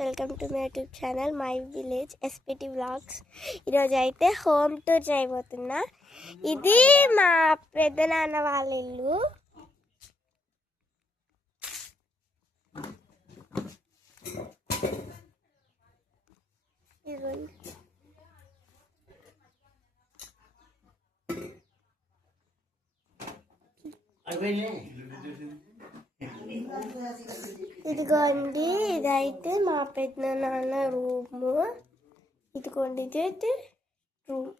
Welcome to my YouTube channel my village SPT vlogs. ఈరోజు అయితే home tour చేయబోతున్నా. ఇది మా పెద్దనాన్న వాళ్ళ ఇల్లు. ఇదిగోండి, ఇదైతే మా పెద్దనాన్న రూము. ఇదిగోండి, ఇదైతే రూమ్.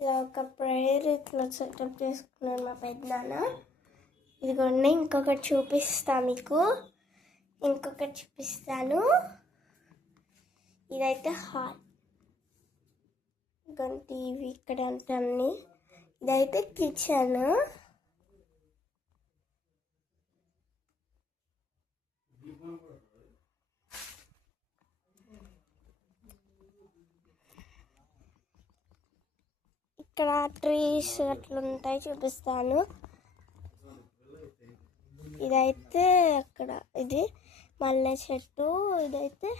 ఇలా ఒక ప్రేయర్ ఇట్లా సెటప్ చేసుకున్నాను మా పెద్దనాన్న. ఇదిగోండి, ఇంకొకటి చూపిస్తాను. ఇదైతే హాల్. టీవీ ఇక్కడ అంటే అన్ని. ఇదైతే కిచెన్. ఇక్కడ ట్రీస్ అట్లుంటాయి, చూపిస్తాను. ఇదైతే అక్కడ ఇది మల్లె చెట్టు. ఇదైతే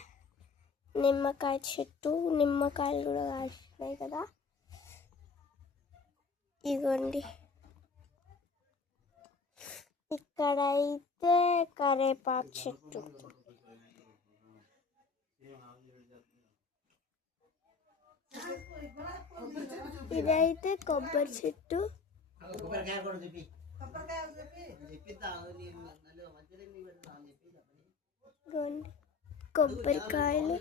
నిమ్మకాయ చెట్టు. నిమ్మకాయలు కూడా కాస్తున్నాయి కదా. ఇదిగోండి, ఇక్కడైతే కరేపాకు చెట్టు. ఇదైతే కొబ్బరి చెట్టు. కొబ్బరికాయలు.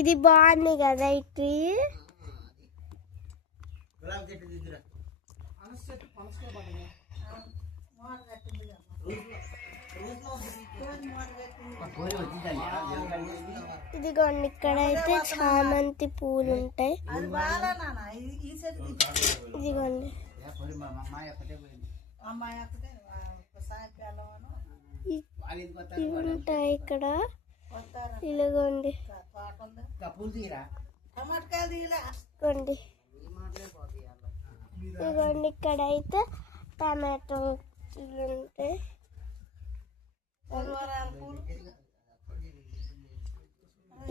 ఇది బాగుంది కదా ఈ ట్రీ. ఇదిగోండి, ఇక్కడైతే చామంతి పూలు ఉంటాయి. ఇదిగోండి, ఇవి ఉంటాయి ఇక్కడ. ఇదిగోండి, ఇదిగోండి, ఇక్కడైతే టమాటో ఉంటాయి.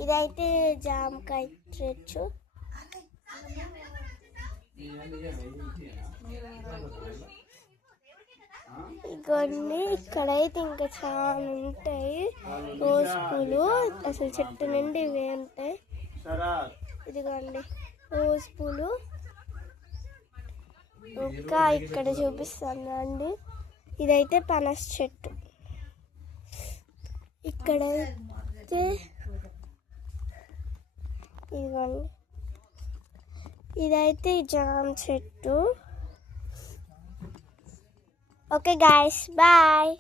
ఇదైతే జామకాయ చెట్టు. ఇవన్నీ ఇక్కడైతే ఇంకా చాలా ఉంటాయి. రోజ్ పూలు అసలు చెట్టు నుండి ఇవే ఉంటాయి. ఇదిగోండి రోజ్ పూలు. ఇంకా ఇక్కడ చూపిస్తాను అండి. ఇదైతే పనస చెట్టు. ఇక్కడైతే ఇదిగోండి, ఇదైతే జామ చెట్టు. Okay guys, bye.